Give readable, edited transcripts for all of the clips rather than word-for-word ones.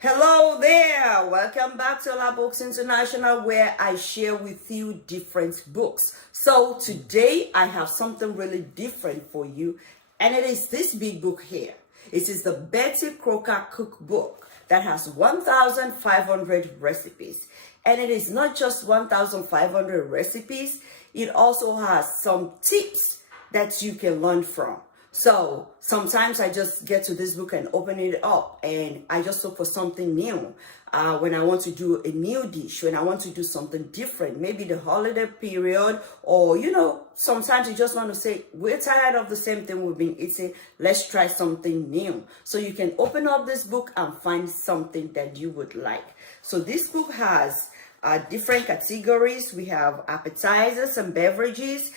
Hello there, welcome back to Olabooks International, where I share with you different books. So today I have something really different for you, and it is this big book here. It is the Betty Crocker Cookbook that has 1,500 recipes. And it is not just 1,500 recipes, it also has some tips that you can learn from. So sometimes I just get to this book and open it up and I just look for something new. When I want to do a new dish, when I want to do something different, maybe the holiday period, or sometimes you just want to say, we're tired of the same thing we've been eating, let's try something new. So you can open up this book and find something that you would like. So this book has different categories. We have appetizers and beverages,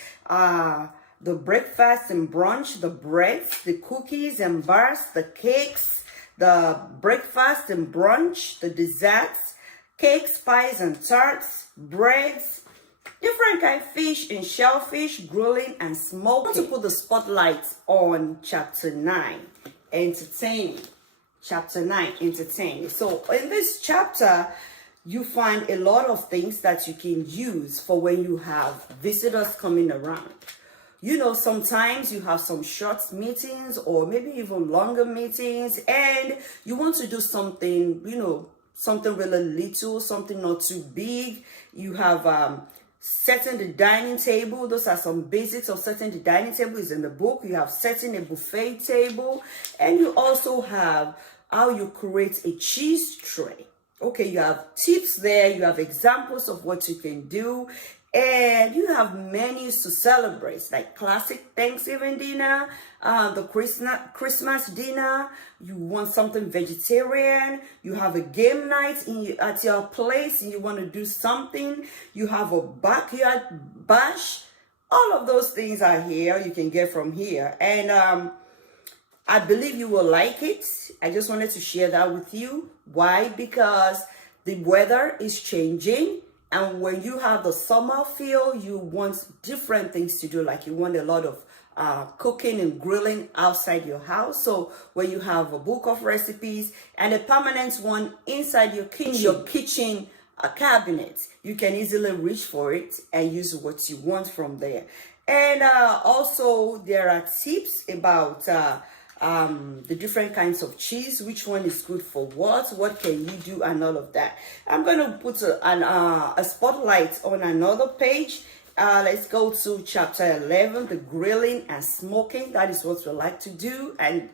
the breakfast and brunch, the breads, the cookies and bars, the cakes, the breakfast and brunch, the desserts, cakes, pies and tarts, breads, different kind of fish and shellfish, grilling and smoking. I want to put the spotlight on chapter 9, entertaining. Chapter 9, entertaining. So in this chapter, you find a lot of things that you can use for when you have visitors coming around. Sometimes you have some short meetings or maybe even longer meetings, and you want to do something, something really little, something not too big. You have setting the dining table. Those are some basics of setting the dining table is in the book. You have setting a buffet table, and you also have how you create a cheese tray. Okay, you have tips there, you have examples of what you can do, and you have menus to celebrate, like classic Thanksgiving dinner, the Christmas dinner. You want something vegetarian, you have a game night at your place and you want to do something, you have a backyard bash. All of those things are here, you can get from here. And I believe you will like it. I just wanted to share that with you. Why? Because the weather is changing, and when you have the summer feel, you want different things to do. Like you want a lot of cooking and grilling outside your house. So when you have a book of recipes and a permanent one inside your kitchen cabinet, you can easily reach for it and use what you want from there. And also there are tips about the different kinds of cheese, which one is good for what can you do, and all of that. I'm going to put a spotlight on another page. Let's go to chapter 11, the grilling and smoking. That is what we like to do. And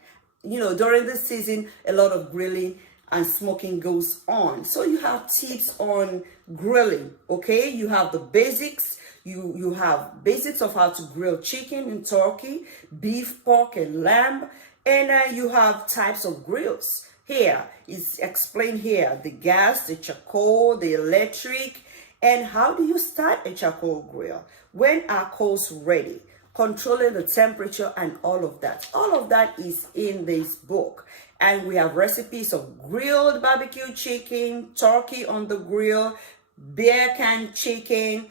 during this season, a lot of grilling and smoking goes on. So you have tips on grilling. Okay, you have the basics. You have basics of how to grill chicken and turkey, beef, pork, and lamb. And you have types of grills. Here is explained here: the gas, the charcoal, the electric, and how do you start a charcoal grill? When are coals ready? Controlling the temperature and all of that. All of that is in this book. And we have recipes of grilled barbecue chicken, turkey on the grill, beer can chicken,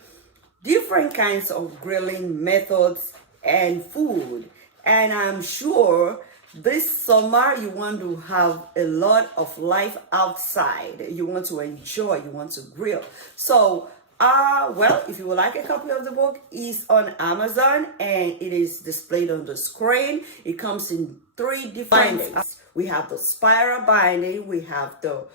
different kinds of grilling methods and food. And I'm sure this summer you want to have a lot of life outside. You want to enjoy, you want to grill. So well, if you would like a copy of the book, it's on Amazon and it is displayed on the screen. It comes in 3 different bindings. We have the spiral binding, we have the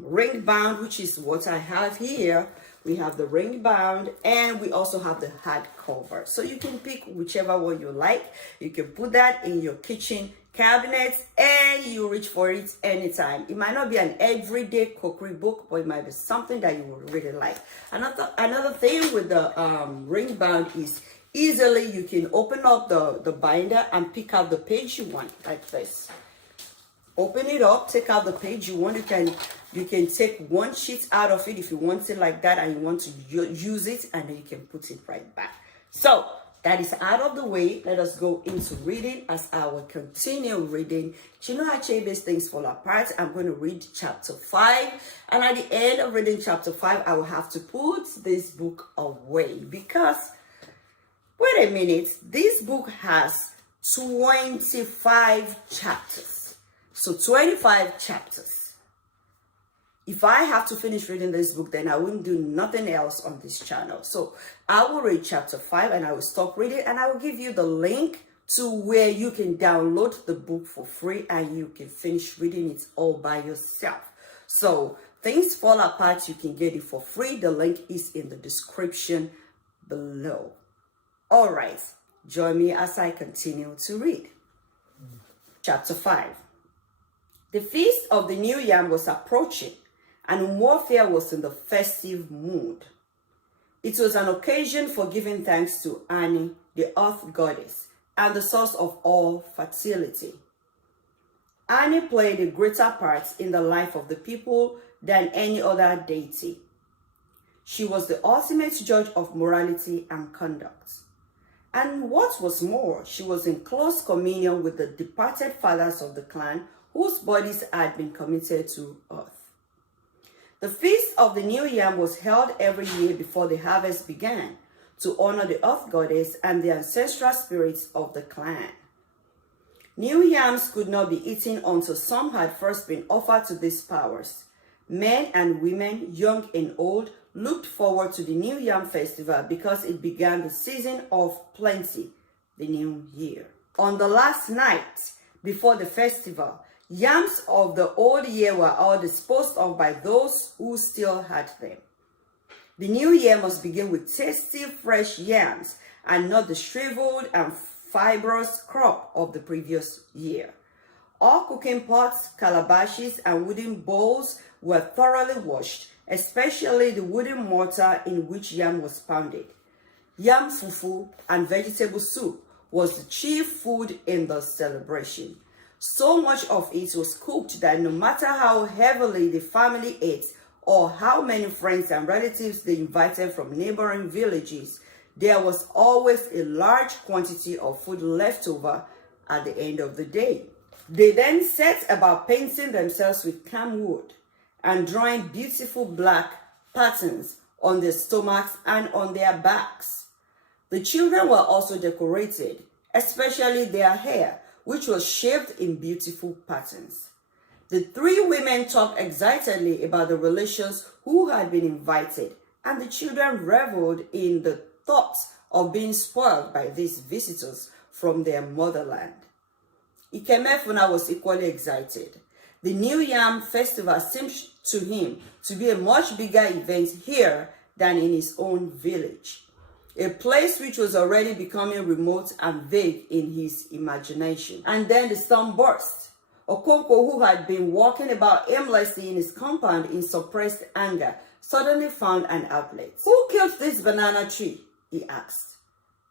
ring bound, which is what I have here. We have the ring bound, and we also have the hardcover. So you can pick whichever one you like. You can put that in your kitchen cabinet and you reach for it anytime. It might not be an everyday cookery book, but it might be something that you would really like. Another thing with the ring bound is easily you can open up the binder and pick out the page you want, like this. Open it up, take out the page you want. You can take one sheet out of it if you want it like that and you want to use it, and then you can put it right back. So that is out of the way. Let us go into reading. As I will continue reading Chinua Achebe's Things Fall Apart, I'm going to read chapter 5. And at the end of reading chapter 5, I will have to put this book away because, wait a minute, this book has 25 chapters. So 25 chapters. if I have to finish reading this book, then I wouldn't do nothing else on this channel. So I will read chapter 5 and I will stop reading, and I will give you the link to where you can download the book for free and you can finish reading it all by yourself. So things fall apart, you can get it for free. The link is in the description below. All right, join me as I continue to read. Chapter 5. The feast of the new yam was approaching, and Umofia was in the festive mood. It was an occasion for giving thanks to Ani, the earth goddess, and the source of all fertility. Ani played a greater part in the life of the people than any other deity. She was the ultimate judge of morality and conduct. And what was more, she was in close communion with the departed fathers of the clan whose bodies had been committed to earth. The feast of the new yam was held every year before the harvest began to honor the earth goddess and the ancestral spirits of the clan. New yams could not be eaten until some had first been offered to these powers. Men and women, young and old, looked forward to the new yam festival because it began the season of plenty, the new year. On the last night before the festival, yams of the old year were all disposed of by those who still had them. The new year must begin with tasty, fresh yams and not the shriveled and fibrous crop of the previous year. All cooking pots, calabashes, and wooden bowls were thoroughly washed, especially the wooden mortar in which yam was pounded. Yam fufu and vegetable soup was the chief food in the celebration. So much of it was cooked that no matter how heavily the family ate or how many friends and relatives they invited from neighboring villages, there was always a large quantity of food left over at the end of the day. They then set about painting themselves with camwood and drawing beautiful black patterns on their stomachs and on their backs. The children were also decorated, especially their hair, which was shaped in beautiful patterns. The three women talked excitedly about the relations who had been invited, and the children reveled in the thoughts of being spoiled by these visitors from their motherland. Ikemefuna was equally excited. The New Yam Festival seemed to him to be a much bigger event here than in his own village, a place which was already becoming remote and vague in his imagination. And then the storm burst. Okonkwo, who had been walking about aimlessly in his compound in suppressed anger, suddenly found an outlet. "Who killed this banana tree?" he asked.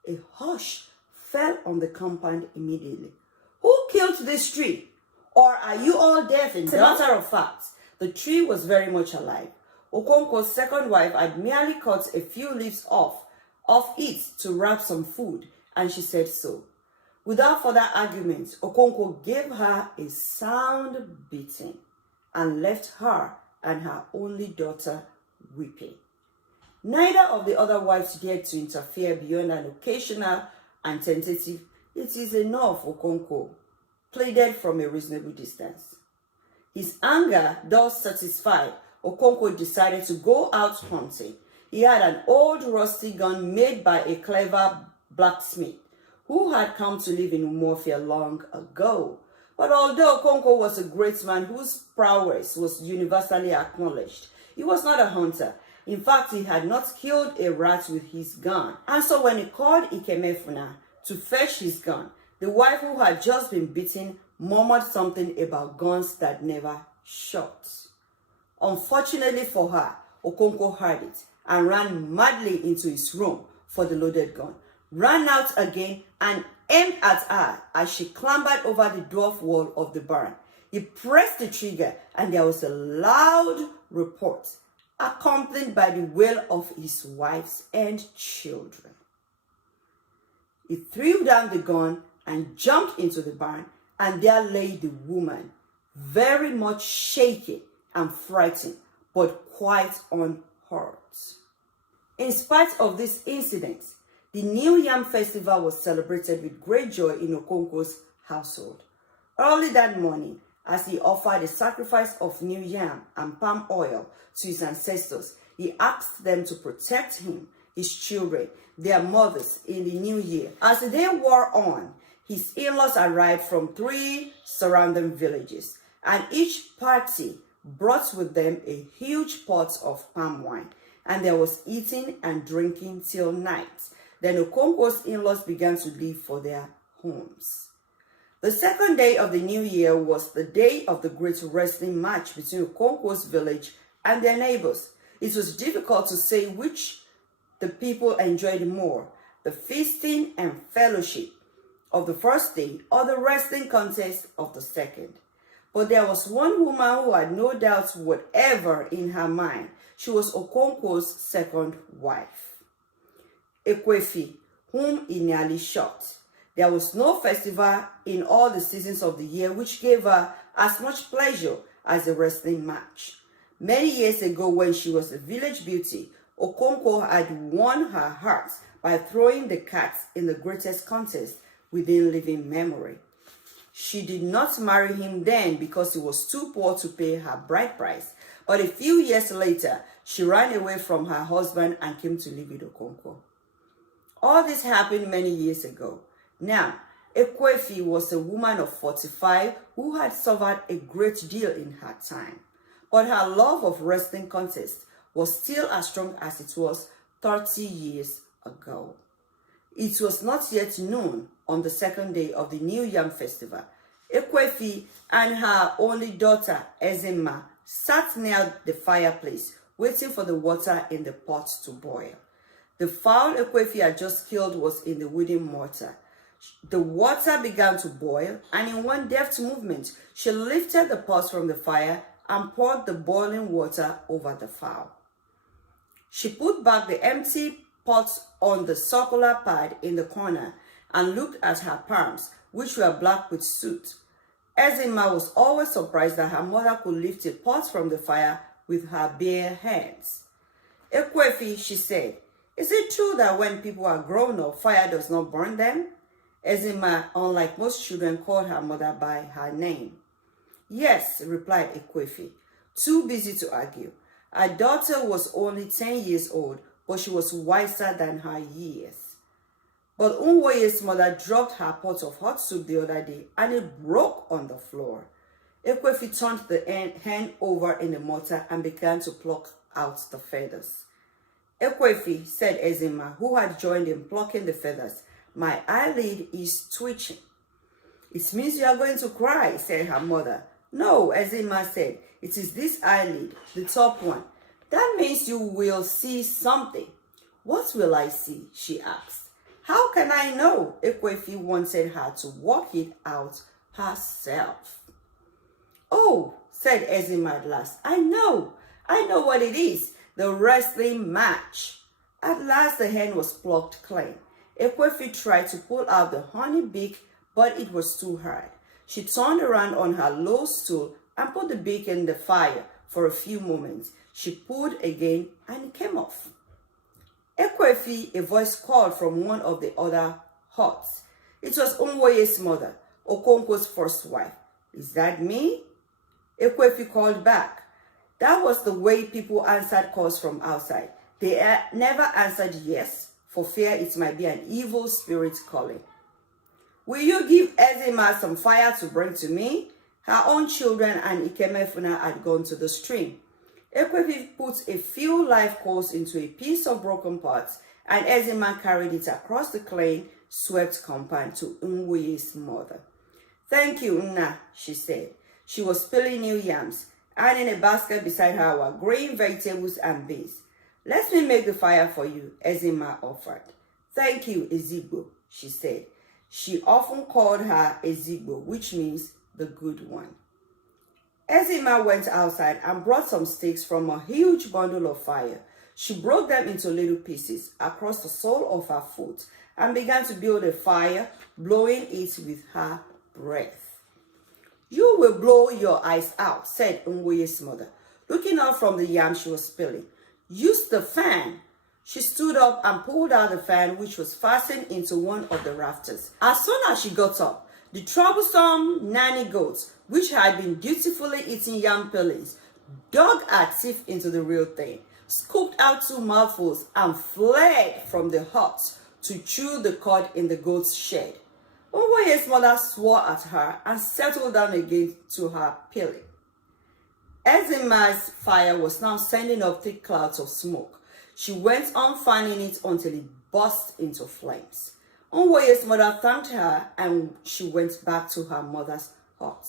A hush fell on the compound immediately. "Who killed this tree? Or are you all deaf and dumb?" As a matter of fact, the tree was very much alive. Okonkwo's second wife had merely cut a few leaves off it to wrap some food, and she said so. Without further argument, Okonkwo gave her a sound beating and left her and her only daughter weeping. Neither of the other wives dared to interfere beyond an occasional and tentative "It is enough, Okonkwo," pleaded from a reasonable distance. His anger thus satisfied, Okonkwo decided to go out hunting. He had an old rusty gun made by a clever blacksmith who had come to live in Umofia long ago. But although Okonkwo was a great man whose prowess was universally acknowledged, he was not a hunter. In fact, he had not killed a rat with his gun. And so when he called Ikemefuna to fetch his gun, the wife who had just been beaten murmured something about guns that never shot. Unfortunately for her, Okonkwo heard it and ran madly into his room for the loaded gun, ran out again and aimed at her as she clambered over the dwarf wall of the barn. He pressed the trigger and there was a loud report, accompanied by the wail of his wives and children. He threw down the gun and jumped into the barn, and there lay the woman, very much shaken and frightened, but quite unhurt. In spite of this incident, the New Yam Festival was celebrated with great joy in Okonkwo's household. Early that morning, As he offered a sacrifice of new yam and palm oil to his ancestors, he asked them to protect him, his children, their mothers in the new year. As the day wore on, his in-laws arrived from 3 surrounding villages, and each party brought with them a huge pot of palm wine, and there was eating and drinking till night. Then Okonkwo's in-laws began to leave for their homes. The second day of the new year was the day of the great wrestling match between Okonkwo's village and their neighbors. It was difficult to say which the people enjoyed more, the feasting and fellowship of the first day or the wrestling contest of the second. But there was one woman who had no doubts whatever in her mind. She was Okonkwo's second wife, Ekwefi, whom he nearly shot. There was no festival in all the seasons of the year which gave her as much pleasure as the wrestling match. Many years ago, when she was a village beauty, Okonkwo had won her heart by throwing the cat in the greatest contest within living memory. She did not marry him then because he was too poor to pay her bride price. But a few years later, she ran away from her husband and came to live with Okonkwo. All this happened many years ago. Now, Ekwefi was a woman of 45 who had suffered a great deal in her time. But her love of wrestling contests was still as strong as it was 30 years ago. It was not yet noon on the second day of the New Yam Festival. Ekwefi and her only daughter, Ezema, sat near the fireplace, waiting for the water in the pot to boil. The fowl Ekwefi had just killed was in the wooden mortar. The water began to boil, and in one deft movement, she lifted the pot from the fire and poured the boiling water over the fowl. She put back the empty pot on the circular pad in the corner and looked at her palms, which were black with soot. Ezema was always surprised that her mother could lift a pot from the fire with her bare hands. Ekwefi, she said, is it true that when people are grown up, fire does not burn them? Ezema, unlike most children, called her mother by her name. Yes, replied Ekwefi, too busy to argue. Her daughter was only 10 years old, but she was wiser than her years. But Unwoye's mother dropped her pot of hot soup the other day, and it broke on the floor. Ekwefi turned the hen over in the mortar and began to pluck out the feathers. Ekwefi, said Ezema, who had joined in plucking the feathers, my eyelid is twitching. It means you are going to cry, said her mother. No, Ezema said, it is this eyelid, the top one. That means you will see something. What will I see? She asked. How can I know? Ekwefi wanted her to work it out herself. Oh, said Ezema at last. I know what it is. The wrestling match. At last the hen was plucked clean. Ekwefi tried to pull out the honey beak, but it was too hard. She turned around on her low stool and put the beak in the fire for a few moments. She pulled again and it came off. Ekwefi, a voice called from one of the other huts. It was Unwoye's mother, Okonkwo's first wife. Is that me? Ekwefi called back. That was the way people answered calls from outside. They never answered yes, for fear it might be an evil spirit calling. Will you give Ezema some fire to bring to me? Her own children and Ikemefuna had gone to the stream. Ekwefi put a few live coals into a piece of broken pot, and Ezema carried it across the clean, swept compound to Unwoye's mother. Thank you, Nna, she said. She was peeling new yams, and in a basket beside her were green vegetables and beans. Let me make the fire for you, Ezema offered. Thank you, Ezigbo, she said. She often called her Ezigbo, which means the good one. Ezema went outside and brought some sticks from a huge bundle of fire. She broke them into little pieces across the sole of her foot and began to build a fire, blowing it with her breath. You will blow your eyes out, said Unwoye's mother, looking out from the yam she was peeling. Use the fan. She stood up and pulled out the fan, which was fastened into one of the rafters. As soon as she got up, The troublesome nanny goats, which had been dutifully eating yam peelings, dug her teeth into the real thing, scooped out 2 mouthfuls, and fled from the hut to chew the cud in the goat's shed. Onwoye's mother swore at her and settled down again to her peeling. Ezima's fire was now sending up thick clouds of smoke. She went on fanning it until it burst into flames. Onwoye's mother thanked her and she went back to her mother's hut.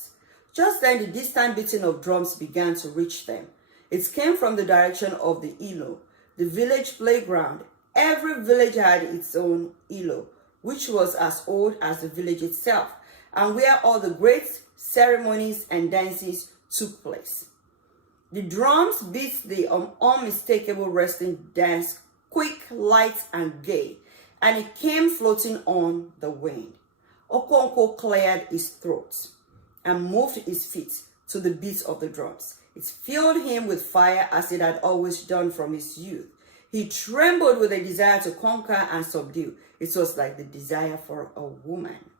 Just then the distant beating of drums began to reach them. It came from the direction of the Ilo, the village playground. Every village had its own Ilo, which was as old as the village itself, and where all the great ceremonies and dances took place. The drums beat the unmistakable wrestling dance, quick, light, and gay, and it came floating on the wind. Okonkwo cleared his throat and moved his feet to the beat of the drums. It filled him with fire as it had always done from his youth. He trembled with a desire to conquer and subdue. It was like the desire for a woman.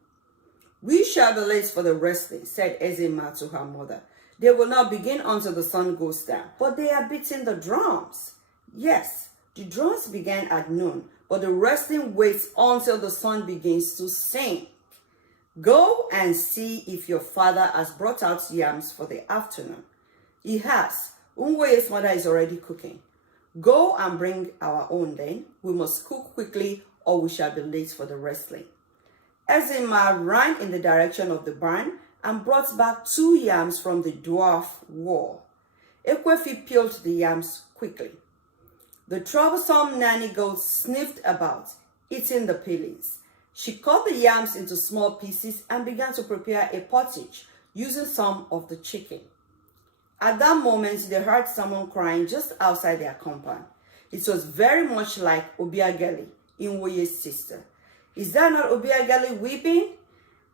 "We shall be late for the wrestling," said Ezema to her mother. "They will not begin until the sun goes down." "But they are beating the drums." "Yes, the drums began at noon, but the wrestling waits until the sun begins to sink. Go and see if your father has brought out yams for the afternoon." "He has. Unwoye's mother is already cooking." "Go and bring our own then. We must cook quickly or we shall be late for the wrestling." Ezema ran in the direction of the barn and brought back 2 yams from the dwarf wall. Ekwefi peeled the yams quickly. The troublesome nanny goat sniffed about, eating the peelings. She cut the yams into small pieces and began to prepare a pottage using some of the chicken. At that moment, they heard someone crying just outside their compound. It was very much like Obiageli, Inwoye's sister. "Is that not Obiageli weeping?"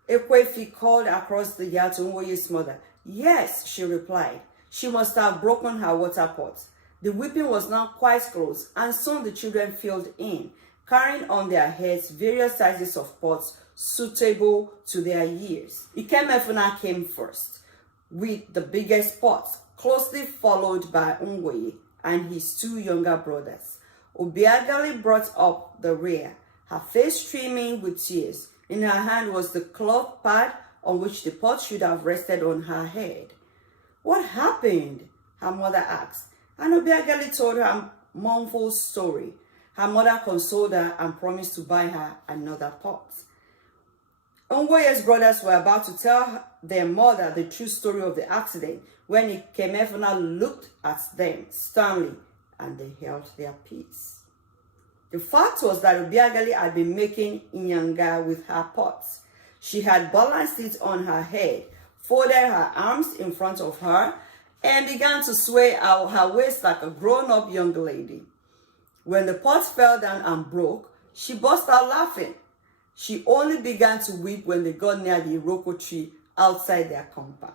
Ekwefi called across the yard to Nwoye's mother. "Yes," she replied. "She must have broken her water pot." The weeping was now quite close, and soon the children filled in, carrying on their heads various sizes of pots suitable to their years. Ikemefuna came first, with the biggest pot, closely followed by Nwoye and his 2 younger brothers. Obiageli brought up the rear, her face streaming with tears. In her hand was the cloth pad on which the pot should have rested on her head. "What happened?" her mother asked, and Obiageli told her mournful story. Her mother consoled her and promised to buy her another pot. Onwoye's brothers were about to tell their mother the true story of the accident when Ikemefuna looked at them sternly and they held their peace. The fact was that Obiageli had been making inyanga with her pots. She had balanced it on her head, folded her arms in front of her, and began to sway out her waist like a grown-up young lady. When the pot fell down and broke, she burst out laughing. She only began to weep when they got near the Iroko tree outside their compound.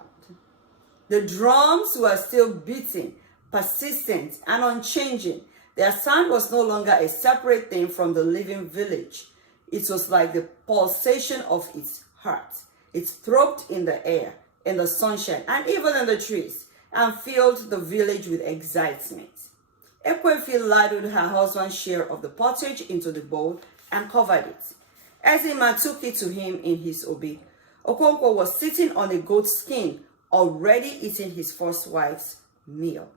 The drums were still beating, persistent and unchanging. Their sound was no longer a separate thing from the living village. It was like the pulsation of its heart. It throbbed in the air, in the sunshine, and even in the trees, and filled the village with excitement. Ekwefi ladled her husband's share of the pottage into the bowl and covered it. Ezema took it to him in his obi. Okonkwo was sitting on a goat skin, already eating his first wife's meal.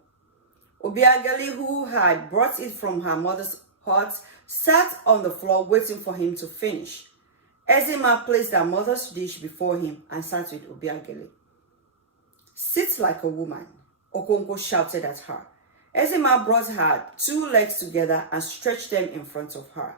Obiageli, who had brought it from her mother's hut, sat on the floor waiting for him to finish. Ezema placed her mother's dish before him and sat with Obiageli. "Sit like a woman," Okonkwo shouted at her. Ezema brought her 2 legs together and stretched them in front of her.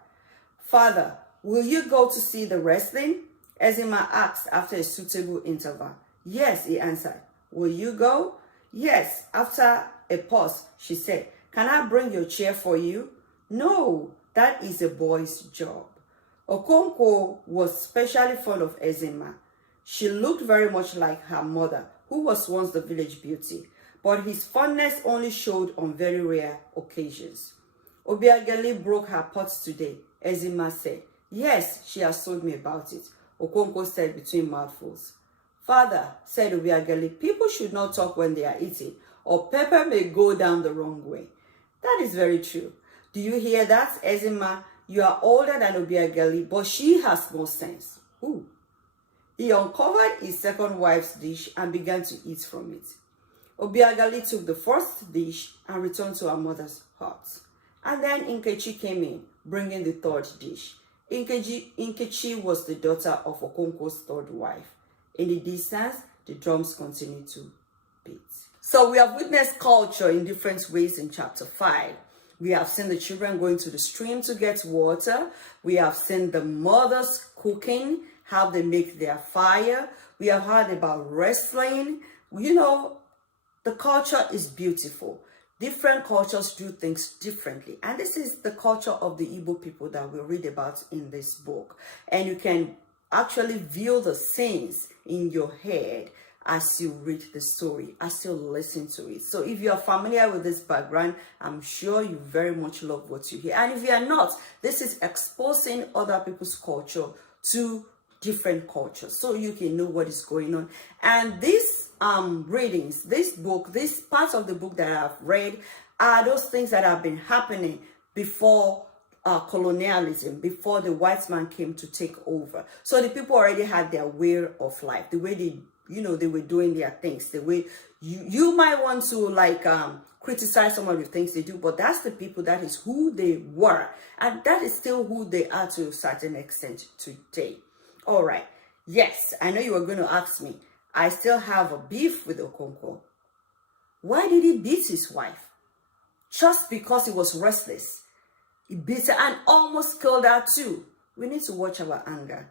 "Father, will you go to see the wrestling?" Ezema asked after a suitable interval. "Yes," he answered. "Will you go?" "Yes." After a pause, she said, "Can I bring your chair for you?" "No, that is a boy's job." Okonkwo was especially fond of Ezema. She looked very much like her mother, who was once the village beauty, but his fondness only showed on very rare occasions. "Obiageli broke her pot today," Ezema said. "Yes, she has told me about it." Okonkwo said between mouthfuls. Father, said Obiageli, people should not talk when they are eating, or pepper may go down the wrong way. That is very true. Do you hear that, Ezima? You are older than Obiageli, but she has more sense. Ooh. He uncovered his second wife's dish and began to eat from it. Obiageli took the first dish and returned to her mother's hut. And then Nkechi came in, bringing the third dish. Nkechi was the daughter of Okonkwo's third wife. In the distance, the drums continued to beat. So we have witnessed culture in different ways in chapter 5. We have seen the children going to the stream to get water. We have seen the mothers cooking, how they make their fire. We have heard about wrestling. You know, the culture is beautiful. Different cultures do things differently. And this is the culture of the Igbo people that we read about in this book. And you can actually view the scenes in your head as you read the story, as you listen to it. So if you are familiar with this background, I'm sure you very much love what you hear. And if you are not, this is exposing other people's culture to different cultures, so you can know what is going on. And these readings, this book, this parts of the book that I've read are those things that have been happening before colonialism, before the white man came to take over. So the people already had their way of life, the way they, they were doing their things, the way you might want to like criticize some of the things they do, but that's the people, that is who they were, and that is still who they are to a certain extent today. All right. Yes, I know you were going to ask me. I still have a beef with Okonkwo. Why did he beat his wife? Just because he was restless. He beat her and almost killed her too. We need to watch our anger.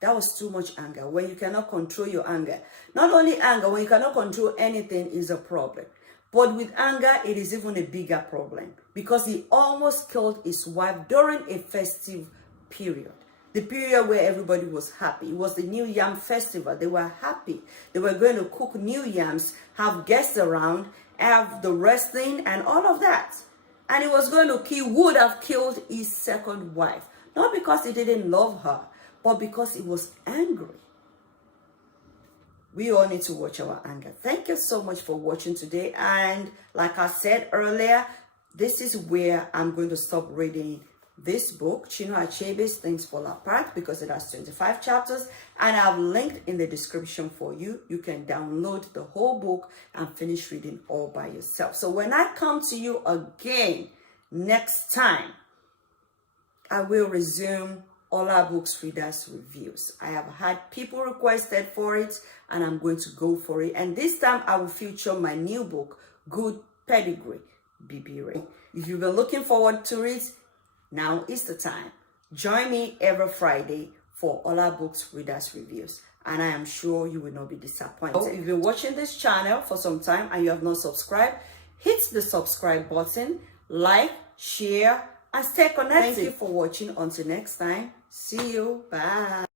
That was too much anger. When you cannot control your anger. Not only anger, when you cannot control anything is a problem. But with anger, it is even a bigger problem. Because he almost killed his wife during a festive period. The period where everybody was happy. It was the New Yam Festival. They were happy. They were going to cook new yams, have guests around, have the wrestling and all of that. And he was going to would have killed his second wife. Not because he didn't love her, but because he was angry. We all need to watch our anger. Thank you so much for watching today. And like I said earlier, this is where I'm going to stop reading this book, Chinua Achebe's Things Fall Apart, because it has 25 chapters, and I've linked in the description for you. You can download the whole book and finish reading all by yourself. So when I come to you again next time, I will resume Ola Books Readers Reviews. I have had people requested for it, and I'm going to go for it. And this time I will feature my new book, Good Pedigree, BB Ray. If you've been looking forward to it, now is the time. Join me every Friday for Ola Books Readers Reviews, and I am sure you will not be disappointed. So if you've been watching this channel for some time and you have not subscribed, hit the subscribe button, like, share, and stay connected. Thank you for watching. Until next time, see you. Bye.